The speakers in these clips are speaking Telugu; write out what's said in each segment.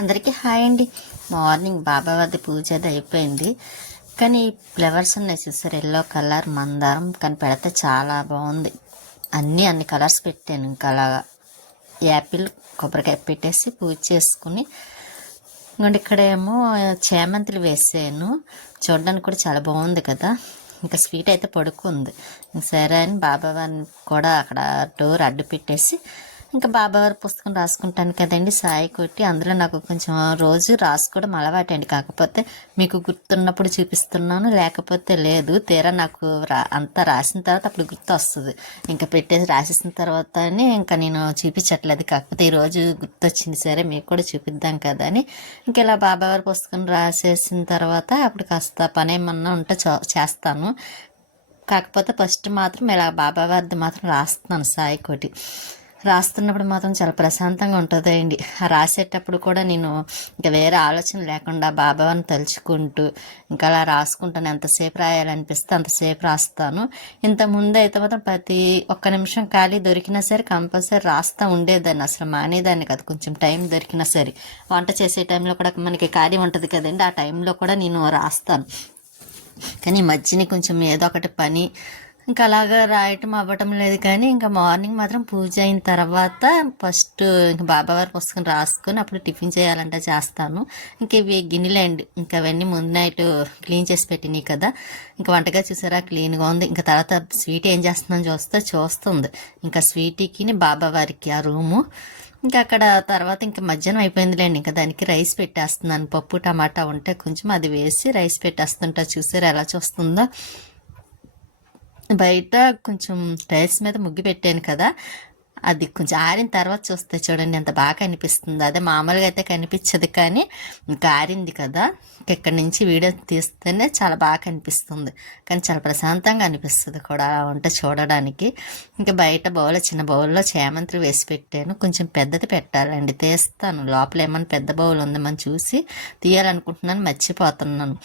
అందరికీ హాయ్ అండి. మార్నింగ్ బాబావారి పూజ అది అయిపోయింది. కానీ ఫ్లవర్స్ ఉన్నాయి చూసారు, ఎల్లో కలర్ మందారం, కానీ పెడితే చాలా బాగుంది. అన్ని కలర్స్ పెట్టాను. ఇంకా అలాగా యాపిల్ కొబ్బరికాయ పెట్టేసి పూజ చేసుకుని ఇంకోటి ఇక్కడేమో చేమంతులు వేసాను. చూడడానికి కూడా చాలా బాగుంది కదా. ఇంకా స్వీట్ అయితే పడుకుంది. సరే అని బాబావారిని కూడా అక్కడ డోర్ అడ్డు పెట్టేసి ఇంకా బాబావారి పుస్తకం రాసుకుంటాను కదండి, సాయి కొట్టి. అందులో నాకు కొంచెం రోజు రాసుకోవడం అలవాటండి. కాకపోతే మీకు గుర్తున్నప్పుడు చూపిస్తున్నాను, లేకపోతే లేదు. తీరా నాకు అంతా రాసిన తర్వాత అప్పుడు గుర్తు వస్తుంది. ఇంకా పెట్టేసి రాసేసిన తర్వాతనే ఇంకా నేను చూపించట్లేదు. కాకపోతే ఈరోజు గుర్తొచ్చింది, సరే మీకు కూడా చూపిద్దాం కదా అని ఇంక ఇలా బాబావారి పుస్తకం రాసేసిన తర్వాత అప్పుడు కాస్త పని ఏమన్నా ఉంటే చేస్తాను. కాకపోతే ఫస్ట్ మాత్రం ఇలా బాబావారిది మాత్రం రాస్తున్నాను సాయి కోటి. రాస్తున్నప్పుడు మాత్రం చాలా ప్రశాంతంగా ఉంటుందండి. రాసేటప్పుడు కూడా నేను ఇంకా వేరే ఆలోచన లేకుండా బాబావారిని తలుచుకుంటూ ఇంకా అలా రాసుకుంటాను. ఎంతసేపు రాయాలనిపిస్తే అంతసేపు రాస్తాను. ఇంతకుముందు అయితే మాత్రం ప్రతి ఒక్క నిమిషం ఖాళీ దొరికినా సరే కంపల్సరీ రాస్తూ ఉండేదాన్ని, అసలు మానేదాన్ని కాదు. కొంచెం టైం దొరికినా సరే, వంట చేసే టైంలో కూడా మనకి ఖాళీ ఉంటుంది కదండి, ఆ టైంలో కూడా నేను రాస్తాను. కానీ ఈ మధ్యని కొంచెం ఏదో ఒకటి పని ఇంకా అలాగా రాయటం అవ్వటం లేదు. కానీ ఇంకా మార్నింగ్ మాత్రం పూజ అయిన తర్వాత ఫస్ట్ ఇంకా బాబావారి పుస్తకం రాసుకొని అప్పుడు టిఫిన్ చేయాలంటే చేస్తాను. ఇంక ఇవి గిన్నెలేండి, ఇంకా అవన్నీ ముందు నైట్ క్లీన్ చేసి పెట్టినాయి కదా. ఇంకా వంటగా చూసారా క్లీన్గా ఉంది. ఇంకా తర్వాత స్వీట్ ఏం చేస్తుందని చూస్తుంది. ఇంకా స్వీట్కి బాబావారికి ఆ రూము. ఇంకా అక్కడ తర్వాత ఇంకా మధ్యాహ్నం అయిపోయిందిలేండి. ఇంకా దానికి రైస్ పెట్టేస్తున్నాను. పప్పు టమాటా ఉంటే కొంచెం అది వేసి రైస్ పెట్టేస్తుంటా. చూసారు ఎలా చూస్తుందో. బయట కొంచెం టైల్స్ మీద ముగ్గు పెట్టాను కదా, అది కొంచెం ఆరిన తర్వాత చూస్తే చూడండి ఎంత బాగా అనిపిస్తుంది. అదే మామూలుగా అయితే కనిపించదు, కానీ ఇంకా ఆరింది కదా, ఇక్కడి నుంచి వీడియో తీస్తేనే చాలా బాగా అనిపిస్తుంది. కానీ చాలా ప్రశాంతంగా అనిపిస్తుంది కూడా అలా ఉంటే చూడడానికి. ఇంకా బయట చిన్న బౌల్లో చేమంతులు వేసి పెట్టాను. కొంచెం పెద్దది పెట్టాలండి, తీస్తాను. లోపల ఏమన్నా పెద్ద బౌల్ ఉందేమని చూసి తీయాలనుకుంటున్నాను, మర్చిపోతున్నాను.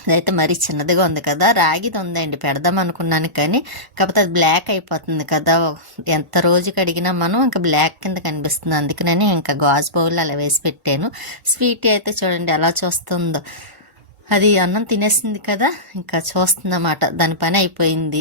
అదైతే మరీ చిన్నదిగా ఉంది కదా. రాగిది ఉందండి, పెడదాం అనుకున్నాను. కానీ కాకపోతే అది బ్లాక్ అయిపోతుంది కదా, ఎంత రోజుకి అడిగినా మనం ఇంకా బ్లాక్ కింద కనిపిస్తుంది. అందుకని ఇంకా గాజు బౌల్ అలా వేసి పెట్టాను. స్వీట్ అయితే చూడండి ఎలా చూస్తుందో. అది అన్నం తినేసింది కదా, ఇంకా చూస్తుందన్నమాట. దాని పని అయిపోయింది.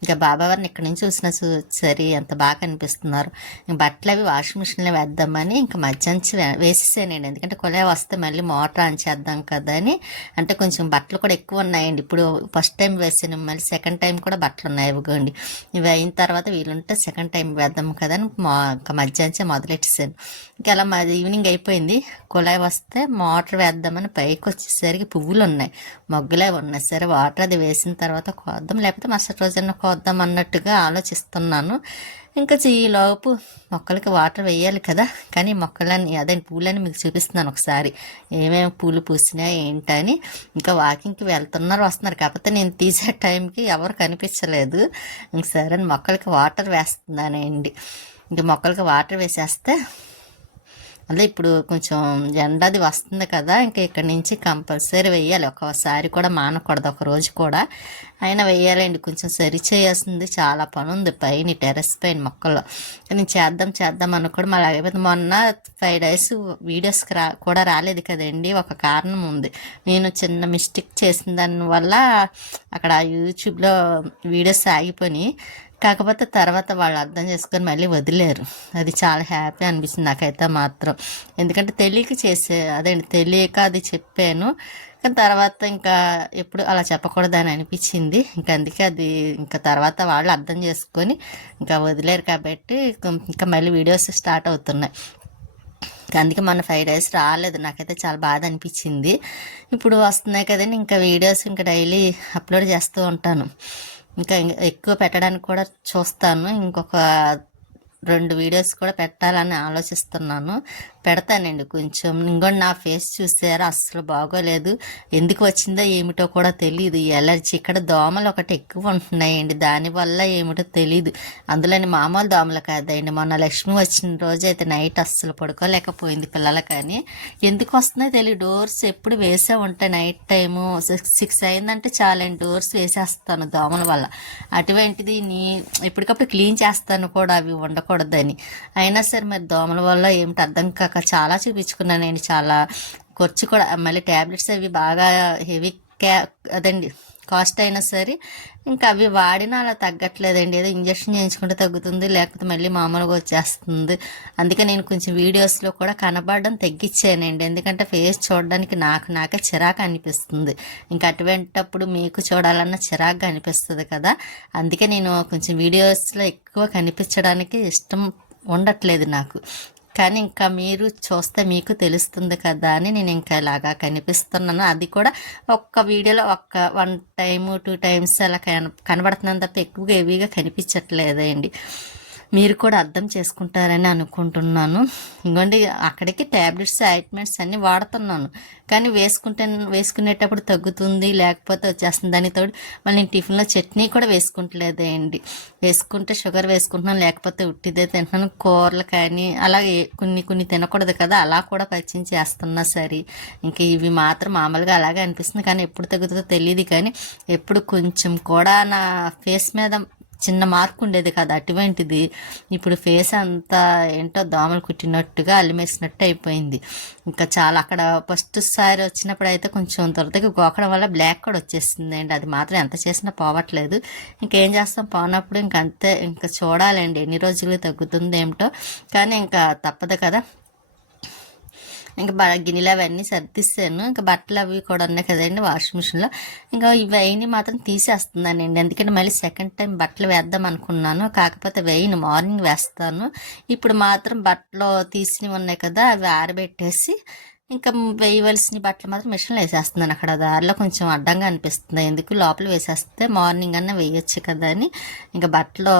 ఇంకా బాబావారిని ఇక్కడి నుంచి చూసినా సరే ఎంత బాగా కనిపిస్తున్నారు. ఇంక బట్టలు అవి వాషింగ్ మిషన్లో వేద్దామని ఇంకా మధ్యాహ్నం వేసేసానండి. ఎందుకంటే కొలే వస్తే మళ్ళీ మోటార్ ఆన్ చేద్దాం కదా అని. అంటే కొంచెం బట్టలు కూడా ఎక్కువ ఉన్నాయండి. ఇప్పుడు ఫస్ట్ టైం వేసాను, మళ్ళీ సెకండ్ టైం కూడా బట్టలు ఉన్నాయి. ఇవ్వండి, ఇవి అయిన తర్వాత వీలుంటే సెకండ్ టైం వేద్దాం కదా అని ఇంకా మధ్యాహ్నం మొదలెట్టేసాను. ఇంకా అలా మాది ఈవినింగ్ అయిపోయింది. కుళాయి వస్తే మోటార్ వేద్దామని పైకి వచ్చేసరికి పువ్వులు ఉన్నాయి, మొగ్గులే ఉన్నాయి. సరే వాటర్ అది వేసిన తర్వాత కోద్దాం, లేకపోతే మరుసటి రోజున కోద్దాం అన్నట్టుగా ఆలోచిస్తున్నాను. ఇంకా ఈలోపు మొక్కలకి వాటర్ వేయాలి కదా. కానీ మొక్కలని అదే పూలని మీకు చూపిస్తున్నాను ఒకసారి, ఏమేమి పూలు పూసినాయి ఏంటని. ఇంకా వాకింగ్కి వెళ్తున్నారు వస్తున్నారు, కాకపోతే నేను తీసే టైంకి ఎవరు కనిపించలేదు. ఇంక సరే మొక్కలకి వాటర్ వేస్తున్నానండి. ఇంక మొక్కలకి వాటర్ వేసేస్తే అదే ఇప్పుడు కొంచెం ఎండది వస్తుంది కదా, ఇంకా ఇక్కడి నుంచి కంపల్సరీ వేయాలి. ఒకసారి కూడా మానకూడదు, ఒక రోజు కూడా అయినా వేయాలండి. కొంచెం సరి చేయాల్సింది చాలా పని ఉంది పైన టెర్రస్ పైన మొక్కల్లో. నేను చేద్దాం అనుకోవడం మళ్ళీ అయిపోయింది. మొన్న 5 days వీడియోస్ కూడా రాలేదు కదండి. ఒక కారణం ఉంది, నేను చిన్న మిస్టేక్ చేసిన దానివల్ల అక్కడ యూట్యూబ్లో వీడియోస్ ఆగిపోయి. కాకపోతే తర్వాత వాళ్ళు అర్థం చేసుకొని మళ్ళీ వదిలేరు. అది చాలా హ్యాపీ అనిపిస్తుంది నాకైతే మాత్రం. ఎందుకంటే తెలియక అది చెప్పాను. కానీ తర్వాత ఇంకా ఎప్పుడు అలా చెప్పకూడదని అనిపించింది. ఇంకా అందుకే అది ఇంకా తర్వాత వాళ్ళు అర్థం చేసుకొని ఇంకా వదిలేరు కాబట్టి ఇంకా మళ్ళీ వీడియోస్ స్టార్ట్ అవుతున్నాయి. అందుకే మన 5 days రాలేదు, నాకైతే చాలా బాధ అనిపించింది. ఇప్పుడు వస్తున్నాయి కదండి, ఇంకా వీడియోస్ ఇంకా డైలీ అప్లోడ్ చేస్తూ ఉంటాను. ఇంకా ఎక్కువ పెట్టడానికి కూడా చూస్తాను. ఇంకొక 2 వీడియోస్ కూడా పెట్టాలని ఆలోచిస్తున్నాను. పెడతానండి కొంచెం. ఇంకోటి నా ఫేస్ చూసారా, అస్సలు బాగోలేదు. ఎందుకు వచ్చిందో ఏమిటో కూడా తెలియదు, ఈ ఎలర్జీ. ఇక్కడ దోమలు ఒకటి ఎక్కువ ఉంటున్నాయండి, దానివల్ల ఏమిటో తెలియదు. అందులోని మామూలు దోమలు కాదండి. మొన్న లక్ష్మి వచ్చిన రోజు అయితే నైట్ అస్సలు పడుకోలేకపోయింది పిల్లలు. కానీ ఎందుకు వస్తున్నాయో తెలియదు. డోర్స్ ఎప్పుడు వేసే ఉంటాయి. నైట్ టైము 6 అయిందంటే చాలండి, డోర్స్ వేసేస్తాను దోమల వల్ల. అటువంటిది ఎప్పటికప్పుడు క్లీన్ చేస్తాను కూడా, అవి ఉండకూడదని. అయినా సరే మరి దోమల వల్ల ఏమిటి అర్థం కాక దాకా చాలా చూపించుకున్నానండి. చాలా ఖర్చు కూడా మళ్ళీ ట్యాబ్లెట్స్ అవి బాగా హెవీ అదండి కాస్ట్ అయినా సరే ఇంకా అవి వాడినా అలా తగ్గట్లేదండి. ఏదో ఇంజక్షన్ చేయించుకుంటే తగ్గుతుంది, లేకపోతే మళ్ళీ మామూలుగా వచ్చేస్తుంది. అందుకే నేను కొంచెం వీడియోస్లో కూడా కనబడడం తగ్గించానండి. ఎందుకంటే ఫేస్ చూడడానికి నాకే చిరాకు అనిపిస్తుంది. ఇంకా అటువంటప్పుడు మీకు చూడాలన్న చిరాకుగా అనిపిస్తుంది కదా. అందుకే నేను కొంచెం వీడియోస్లో ఎక్కువ కనిపించడానికి ఇష్టం ఉండట్లేదు నాకు. కానీ ఇంకా మీరు చూస్తే మీకు తెలుస్తుంది కదా అని నేను ఇంకా ఇలాగా కనిపిస్తున్నాను. అది కూడా ఒక్క వీడియోలో 1 టైము 2 టైమ్స్ అలా కనబడుతున్నాను తప్ప ఎక్కువగా హెవీగా కనిపించట్లేదండి. మీరు కూడా అర్థం చేసుకుంటారని అనుకుంటున్నాను. ఇంకోండి అక్కడికి ట్యాబ్లెట్స్ ఆయింట్మెంట్స్ అన్నీ వాడుతున్నాను, కానీ వేసుకునేటప్పుడు తగ్గుతుంది, లేకపోతే వచ్చేస్తుంది. దానితో మళ్ళీ నేను టిఫిన్లో చట్నీ కూడా వేసుకుంటలేదండి. వేసుకుంటే షుగర్ వేసుకుంటున్నాను, లేకపోతే ఉట్టిదే తింటున్నాను. కూరలు కానీ అలాగే కొన్ని తినకూడదు కదా, అలా కూడా పరిచయం చేస్తున్నా సరే ఇంకా ఇవి మాత్రం మామూలుగా అలాగే అనిపిస్తుంది. కానీ ఎప్పుడు తగ్గుతుందో తెలియదు. కానీ ఎప్పుడు కొంచెం కూడా నా ఫేస్ మీద చిన్న మార్కు ఉండేది కదా, అటువంటిది ఇప్పుడు ఫేస్ అంతా ఏంటో దోమలు కుట్టినట్టుగా అల్లిమేసినట్టు అయిపోయింది. ఇంకా చాలా అక్కడ ఫస్ట్ సారి వచ్చినప్పుడు అయితే కొంచెం త్వరగా గోకడం వల్ల బ్లాక్ కూడా వచ్చేసింది అండి. అది మాత్రం ఎంత చేసినా పోవట్లేదు. ఇంకేం చేస్తాం, పోనప్పుడు ఇంకంతే. ఇంకా చూడాలండి ఎన్ని రోజులు తగ్గుతుంది ఏమిటో. కానీ ఇంకా తప్పదు కదా. ఇంకా గిన్నెలు అవన్నీ సర్దిస్తాను. ఇంకా బట్టలు అవి కూడా ఉన్నాయి కదండి వాషింగ్ మిషన్లో. ఇంకా ఇవన్నీ మాత్రం తీసేస్తున్నానండి. ఎందుకంటే మళ్ళీ సెకండ్ టైం బట్టలు వేద్దాం అనుకున్నాను, కాకపోతే వేయను, మార్నింగ్ వేస్తాను. ఇప్పుడు మాత్రం బట్టలు తీసినవి ఉన్నాయి కదా, అవి ఆరబెట్టేసి ఇంకా వేయవలసిన బట్టలు మాత్రం మిషన్లో వేసేస్తున్నాను. అక్కడ దారిలో కొంచెం అడ్డంగా అనిపిస్తుంది, ఎందుకు లోపల వేసేస్తే మార్నింగ్ అన్న వేయొచ్చు కదా అని ఇంకా బట్టలు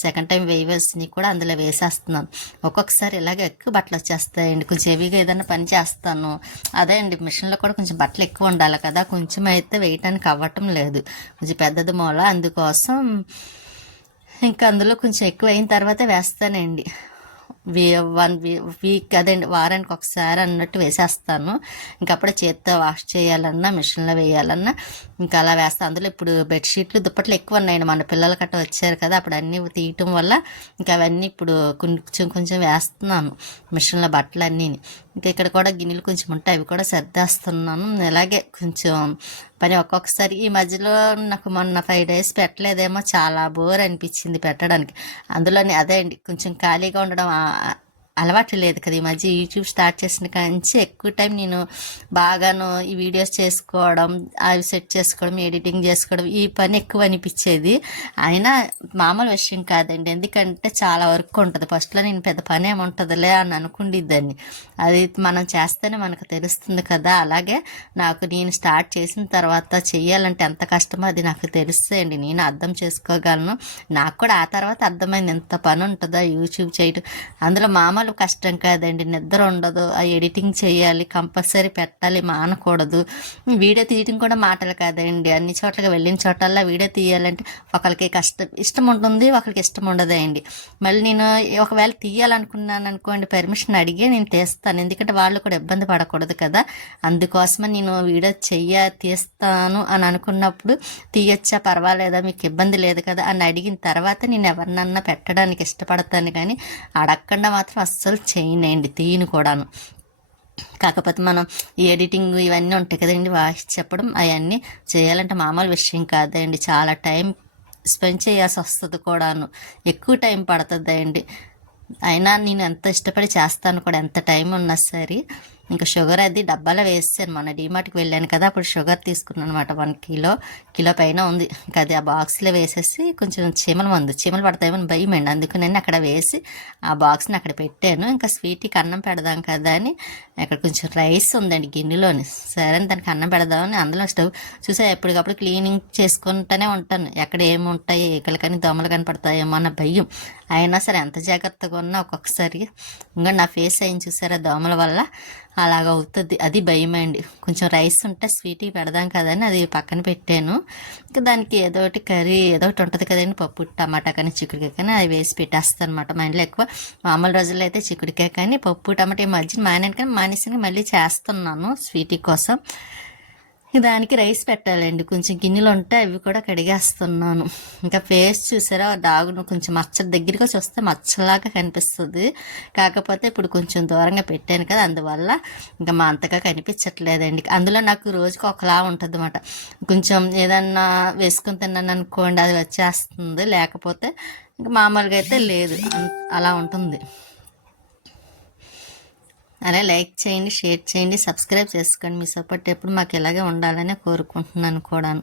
సెకండ్ టైం వేయవలసినవి కూడా అందులో వేసేస్తున్నాను. ఒక్కొక్కసారి ఇలాగే ఎక్కువ బట్టలు వచ్చేస్తాయండి. కొంచెం హెవీగా ఏదైనా పని చేస్తాను, అదే అండి మిషన్లో కూడా కొంచెం బట్టలు ఎక్కువ ఉండాలి కదా, కొంచెం అయితే వేయటానికి అవ్వటం లేదు, కొంచెం పెద్దది మూల. అందుకోసం ఇంకా అందులో కొంచెం ఎక్కువ అయిన తర్వాత వేస్తానండి. 1 వీక్ అదండి, వారానికి ఒకసారి అన్నట్టు వేసేస్తాను. ఇంకప్పుడే చేత్తో వాష్ చేయాలన్నా మిషన్లో వేయాలన్నా ఇంకా అలా వేస్తాను. అందులో ఇప్పుడు బెడ్షీట్లు దుప్పట్లు ఎక్కువ ఉన్నాయండి. మన పిల్లల గట్ట వచ్చారు కదా, అప్పుడు అన్నీ తీయటం వల్ల ఇంకా అవన్నీ ఇప్పుడు కొంచెం వేస్తున్నాను మిషన్లో బట్టలు అన్నీ. ఇంకా ఇక్కడ కూడా గిన్నెలు కొంచెం ఉంటాయి, అవి కూడా సర్దేస్తున్నాను. అలాగే కొంచెం పని ఒక్కొక్కసారి ఈ మధ్యలో నాకు మొన్న 5 days పెట్టలేదేమో, చాలా బోర్ అనిపించింది పెట్టడానికి. అందులోని అదే అండి కొంచెం ఖాళీగా ఉండడం అలవాటు లేదు కదా. ఈ మధ్య యూట్యూబ్ స్టార్ట్ చేసిన కాంచి ఎక్కువ టైం నేను బాగాను ఈ వీడియోస్ చేసుకోవడం, అవి సెట్ చేసుకోవడం, ఎడిటింగ్ చేసుకోవడం, ఈ పని ఎక్కువ అనిపించేది. అయినా మామూలు విషయం కాదండి, ఎందుకంటే చాలా వర్క్ ఉంటుంది. ఫస్ట్లో నేను పెద్ద పని ఏముంటుందిలే అని అనుకుండిద్దాన్ని, అది మనం చేస్తేనే మనకు తెలుస్తుంది కదా. అలాగే నాకు నేను స్టార్ట్ చేసిన తర్వాత చెయ్యాలంటే ఎంత కష్టమో అది నాకు తెలుస్తాయండి, నేను అర్థం చేసుకోగలను. నాకు కూడా ఆ తర్వాత అర్థమైంది ఎంత పని ఉంటుందో యూట్యూబ్ చేయటం. అందులో మామూలు కష్టం కాదండి, నిద్ర ఉండదు, ఆ ఎడిటింగ్ చేయాలి, కంపల్సరీ పెట్టాలి, మానకూడదు. వీడియో తీయటం కూడా మాటలు కాదండి, అన్ని చోట్లకి వెళ్ళిన చోటల్లా వీడియో తీయాలంటే ఒకరికి ఇష్టం ఉంటుంది, ఒకరికి ఇష్టం ఉండదు అండి. మళ్ళీ నేను ఒకవేళ తీయాలనుకున్నాను అనుకోండి, పర్మిషన్ అడిగే నేను తీస్తాను, ఎందుకంటే వాళ్ళు కూడా ఇబ్బంది పడకూడదు కదా. అందుకోసమని నేను వీడియో తీస్తాను అని అనుకున్నప్పుడు తీయచ్చా పర్వాలేదా, మీకు ఇబ్బంది లేదు కదా అని అడిగిన తర్వాత నేను ఎవరినన్నా పెట్టడానికి ఇష్టపడతాను. కానీ అడగకుండా మాత్రం అస్సలు చేయనండి, తీయను కూడాను. కాకపోతే మనం ఈ ఎడిటింగ్ ఇవన్నీ ఉంటాయి కదండి, వాయిస్ చెప్పడం అవన్నీ చేయాలంటే మామూలు విషయం కాదండి, చాలా టైం స్పెండ్ చేయాల్సి వస్తుంది కూడాను, ఎక్కువ టైం పడుతుంది అండి. అయినా నేను ఎంత ఇష్టపడి చేస్తాను కూడా, ఎంత టైం ఉన్నా సరే. ఇంకా షుగర్ అది డబ్బాలో వేసాను, మొన్న డీమార్ట్కి వెళ్ళాను కదా, అప్పుడు షుగర్ తీసుకున్నాను అనమాట. 1 కిలో పైన ఉంది. ఇంకా అది ఆ బాక్స్లో వేసేసి కొంచెం చీమలు పడతాయేమని భయం అండి, అందుకని అక్కడ వేసి ఆ బాక్స్ని అక్కడ పెట్టాను. ఇంకా స్వీట్కి అన్నం పెడదాం కదా అని అక్కడ కొంచెం రైస్ ఉందండి గిన్నెలోని, సరే దానికి అన్నం పెడదామని అందులో స్టవ్ చూసా ఎప్పటికప్పుడు క్లీనింగ్ చేసుకుంటూనే ఉంటాను. ఎక్కడ ఏముంటాయి, ఈకలు కానీ దోమలు కానీ పడతాయేమో అన్న భయం. అయినా సరే ఎంత జాగ్రత్తగా ఉన్నా ఒక్కొక్కసారి ఇంకా నా ఫేస్ ఏం చూసారా దోమల వల్ల అలాగ అవుతుంది, అది భయం అండి. కొంచెం రైస్ ఉంటే స్వీట్కి పెడదాం కదని అది పక్కన పెట్టాను. ఇంకా దానికి ఏదో ఒకటి కర్రీ ఏదో ఒకటి ఉంటుంది కదండి, పప్పు టమాటా కానీ చిక్కుడుకాయ కానీ అది వేసి పెట్టేస్తాను అనమాట. మా ఇంట్లో ఎక్కువ మామూలు రోజుల్లో అయితే చిక్కుడుకాయ కానీ పప్పు టమాటా ఈ మధ్యన మానేను, కానీ మానేసి మళ్ళీ చేస్తున్నాను స్వీటీ కోసం. దానికి రైస్ పెట్టాలండి. కొంచెం గిన్నెలు ఉంటే అవి కూడా కడిగేస్తున్నాను. ఇంకా ఫేస్ చూసారా, డాగును కొంచెం మచ్చ దగ్గరగా చూస్తే మచ్చలాగా కనిపిస్తుంది. కాకపోతే ఇప్పుడు కొంచెం దూరంగా పెట్టాను కదా, అందువల్ల ఇంకా మా అంతగా కనిపించట్లేదండి. అందులో నాకు రోజుకి ఒకలా ఉంటుంది అన్నమాట. కొంచెం ఏదన్నా వేసుకుని తిన్నాను అనుకోండి, అది వచ్చేస్తుంది. లేకపోతే ఇంకా మామూలుగా అయితే లేదు, అలా ఉంటుంది. అలా లైక్ చేయండి, షేర్ చేయండి, సబ్స్క్రైబ్ చేసుకోండి. మీ సపోర్ట్ ఎప్పుడు మాకు ఇలాగే ఉండాలని కోరుకుంటున్నాను కూడాను.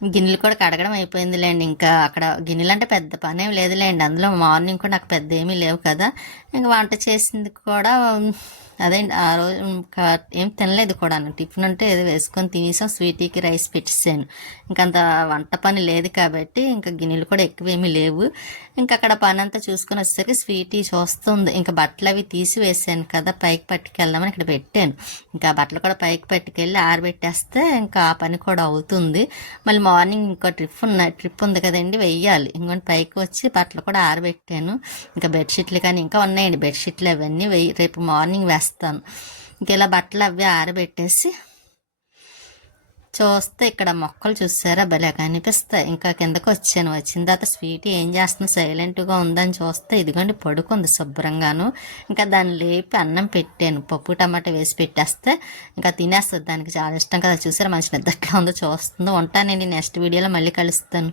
గిన్నెలు కూడా కడగడం అయిపోయిందిలేండి. ఇంకా అక్కడ గిన్నెలు అంటే పెద్ద పని ఏమి లేదులేండి. అందులో మార్నింగ్ కూడా నాకు పెద్ద ఏమీ లేవు కదా. ఇంకా వంట చేసింది కూడా అదే ఆ రోజు ఇంకా ఏం తినలేదు కూడా. టిఫిన్ అంటే ఏదో వేసుకొని తినేసాం. స్వీటీకి రైస్ పెట్టేసాను. ఇంకంత వంట పని లేదు కాబట్టి ఇంకా గిన్నెలు కూడా ఎక్కువేమీ లేవు. ఇంకా అక్కడ పని అంతా చూసుకొని వచ్చేసరికి స్వీటీ చూస్తుంది. ఇంకా బట్టలు అవి తీసి వేసాను కదా, పైకి పట్టుకెళ్దామని ఇక్కడ పెట్టాను. ఇంకా బట్టలు కూడా పైకి పట్టుకెళ్ళి ఆరబెట్టేస్తే ఇంకా ఆ పని కూడా అవుతుంది. మళ్ళీ మార్నింగ్ ఇంకో ట్రిప్ ఉంది కదండి, వెయ్యాలి. ఇంకొంటి పైకి వచ్చి బట్టలు కూడా ఆరబెట్టాను. ఇంకా బెడ్షీట్లు కానీ ఇంకా ఉన్నాయండి. బెడ్షీట్లు అవన్నీ రేపు మార్నింగ్ వేస్తాను. ఇంక ఇలా బట్టలు అవి ఆరబెట్టేసి చూస్తే ఇక్కడ మొక్కలు చూసారా, భలే కనిపిస్తాయి. ఇంకా కిందకు వచ్చాను. వచ్చిన తర్వాత స్వీట్ ఏం చేస్తుంది, సైలెంట్గా ఉందని చూస్తే ఇదిగోండి పడుకుంది శుభ్రంగాను. ఇంకా దాన్ని లేపి అన్నం పెట్టాను. పప్పు టమాటా వేసి పెట్టేస్తే ఇంకా తినేస్తుంది. దానికి చాలా ఇష్టం కదా. చూసారా మంచి నిద్రలో ఉందో చూస్తుందో. ఉంటానండి, నెక్స్ట్ వీడియోలో మళ్ళీ కలుస్తాను.